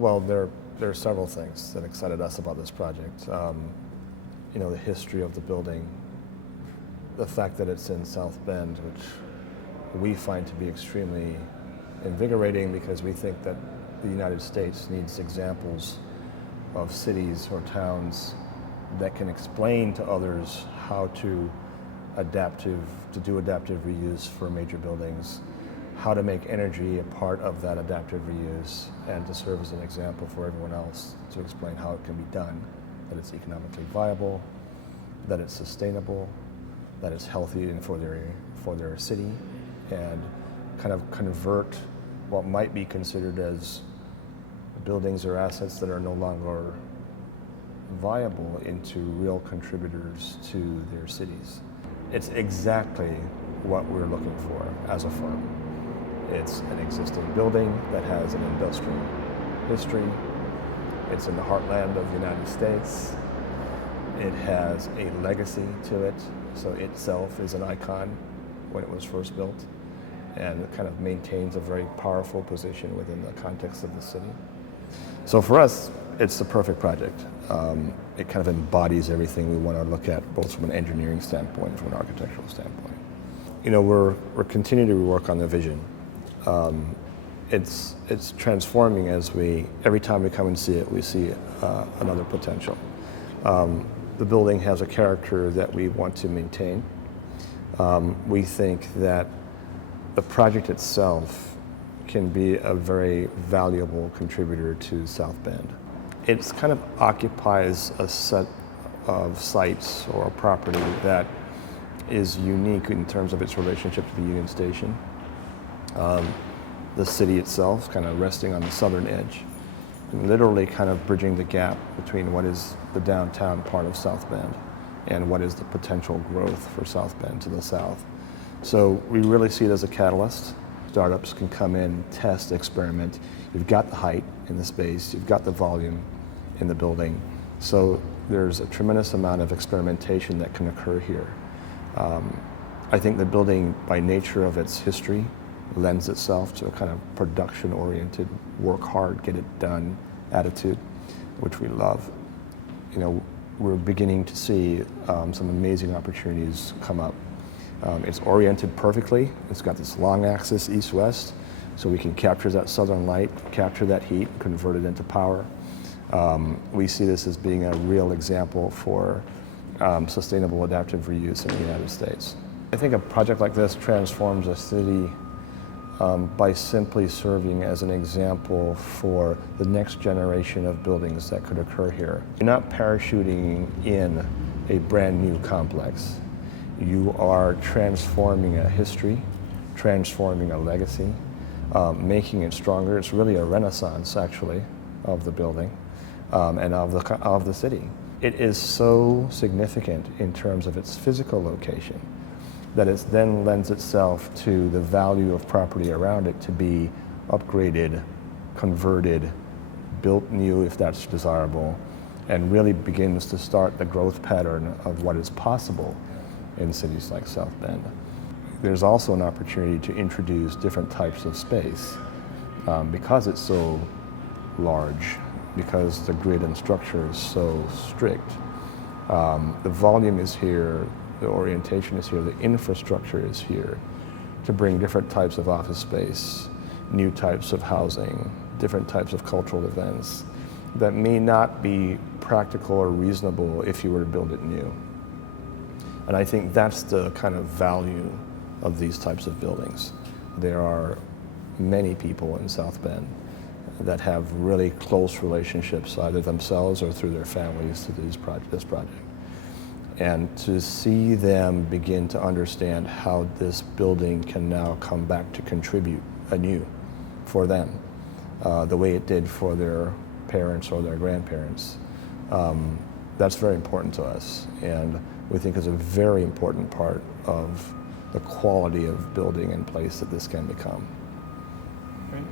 Well, there are several things that excited us about this project. The history of the building, the fact that it's in South Bend, which we find to be extremely invigorating because we think that the United States needs examples of cities or towns that can explain to others how to do adaptive reuse for major buildings, how to make energy a part of that adaptive reuse, and to serve as an example for everyone else to explain how it can be done, that it's economically viable, that it's sustainable, that it's healthy and for their city, and kind of convert what might be considered as buildings or assets that are no longer viable into real contributors to their cities. It's exactly what we're looking for as a firm. It's an existing building that has an industrial history. It's in the heartland of the United States. It has a legacy to it, so itself is an icon when it was first built, and it kind of maintains a very powerful position within the context of the city. So for us, it's the perfect project. It kind of embodies everything we want to look at, both from an engineering standpoint and from an architectural standpoint. We're continuing to work on the vision. It's transforming every time we come and see it, we see another potential. The building has a character that we want to maintain. We think that the project itself can be a very valuable contributor to South Bend. It kind of occupies a set of sites or a property that is unique in terms of its relationship to the Union Station. The city itself kind of resting on the southern edge, and literally kind of bridging the gap between what is the downtown part of South Bend and what is the potential growth for South Bend to the south. So we really see it as a catalyst. Startups can come in, test, experiment. You've got the height in the space, you've got the volume in the building. So there's a tremendous amount of experimentation that can occur here. I think the building, by nature of its history, lends itself to a kind of production-oriented, work hard, get it done attitude, which we love. We're beginning to see some amazing opportunities come up. It's oriented perfectly. It's got this long axis east-west, so we can capture that southern light, capture that heat, convert it into power. We see this as being a real example for sustainable adaptive reuse in the United States. I think a project like this transforms a city by simply serving as an example for the next generation of buildings that could occur here. You're not parachuting in a brand new complex. You are transforming a history, transforming a legacy, making it stronger. It's really a renaissance, actually, of the building and of the city. It is so significant in terms of its physical location that it then lends itself to the value of property around it to be upgraded, converted, built new if that's desirable, and really begins to start the growth pattern of what is possible in cities like South Bend. There's also an opportunity to introduce different types of space because it's so large, because the grid and structure is so strict. The volume is here, the orientation is here, the infrastructure is here to bring different types of office space, new types of housing, different types of cultural events that may not be practical or reasonable if you were to build it new. And I think that's the kind of value of these types of buildings. There are many people in South Bend that have really close relationships, either themselves or through their families, to this project. And to see them begin to understand how this building can now come back to contribute anew for them, the way it did for their parents or their grandparents, that's very important to us, and we think is a very important part of the quality of building and place that this can become. Great.